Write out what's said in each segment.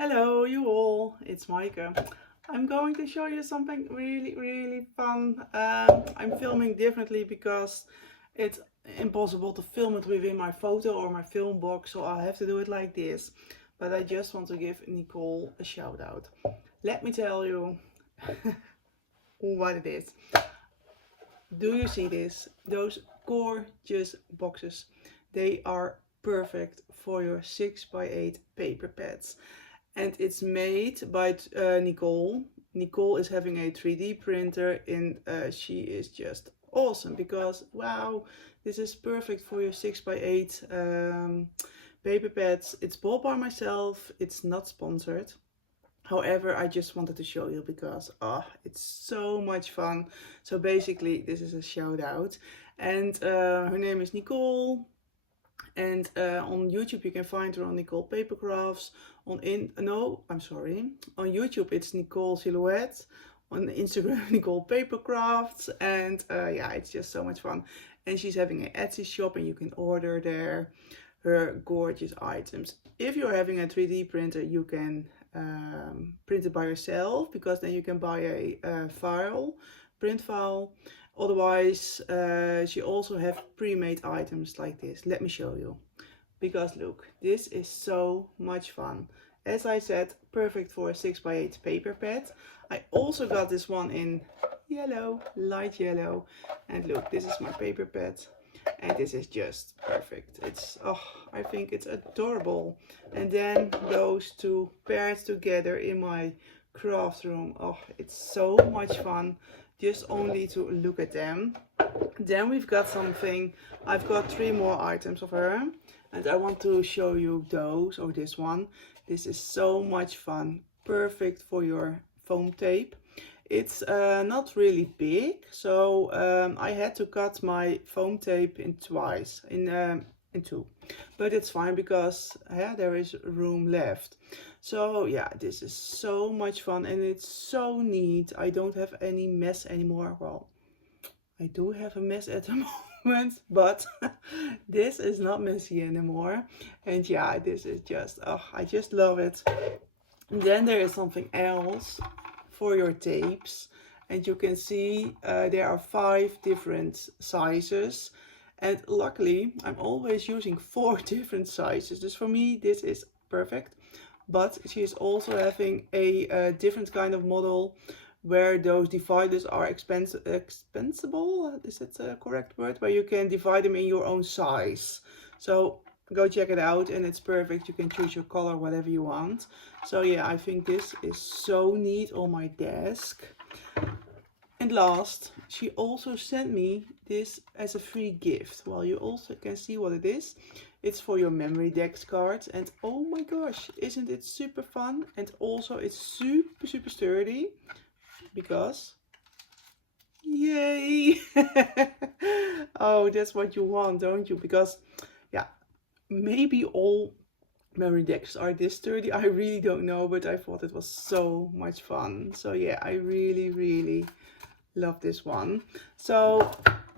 Hello you all, it's Maaike. I'm going to show you something really fun. I'm filming differently because it's impossible to film it within my photo or my film box, so I have to do it like this. But I just want to give Nicole a shout out. Let me tell you what it is. Do you see this? Those gorgeous boxes. They are perfect for your 6x8 paper pads. And it's made by Nicole. Nicole is having a 3D printer and she is just awesome because wow, this is perfect for your 6x8 paper pads. It's bought by myself, it's not sponsored. However, I just wanted to show you because it's so much fun. So basically this is a shout out, and her name is Nicole. And on YouTube you can find her on Nicole Paper Crafts. On YouTube it's Nicole Silhouette. On Instagram Nicole Paper Crafts. And yeah, it's just so much fun. And she's having an Etsy shop and you can order there her gorgeous items. If you're having a 3D printer, you can print it by yourself, because then you can buy a print file. Otherwise, she also have pre-made items like this. Let me show you. Because look, this is so much fun. As I said, perfect for a 6x8 paper pad. I also got this one in yellow, light yellow. And look, this is my paper pad. And this is just perfect. It's, I think it's adorable. And then those two paired together in my craft room. Oh, it's so much fun just only to look at them. Then we've got something. I've got 3 more items of her, and I want to show you those, or this one. This is so much fun. Perfect for your foam tape. It's not really big, so I had to cut my foam tape in twice, in two, but it's fine because there is room left. So yeah, this is so much fun and it's so neat. I don't have any mess anymore. Well, I do have a mess at the moment, but this is not messy anymore. And yeah, this is just, I just love it. And then there is something else for your tapes, and you can see there are 5 different sizes, and luckily I'm always using 4 different sizes, so for me this is perfect. But she is also having a different kind of model where those dividers are expensible, is it the correct word, where you can divide them in your own size. So go check it out, and it's perfect. You can choose your color, whatever you want. So yeah, I think this is so neat on my desk. And last, she also sent me this as a free gift. Well, you also can see what it is. It's for your memory decks cards, and oh my gosh, isn't it super fun? And also it's super sturdy, because yay. Oh, that's what you want, don't you? Because yeah, maybe all memory decks are this sturdy, I really don't know, but I thought it was so much fun. So yeah, I really love this one. So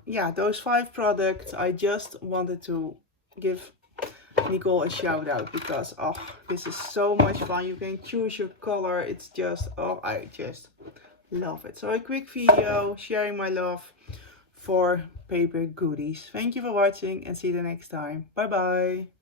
yeah, those 5 products, I just wanted to give Nicole a shout out because this is so much fun. You can choose your color. It's just, I just love it. So a quick video sharing my love for paper goodies. Thank you for watching and see you the next time. Bye bye.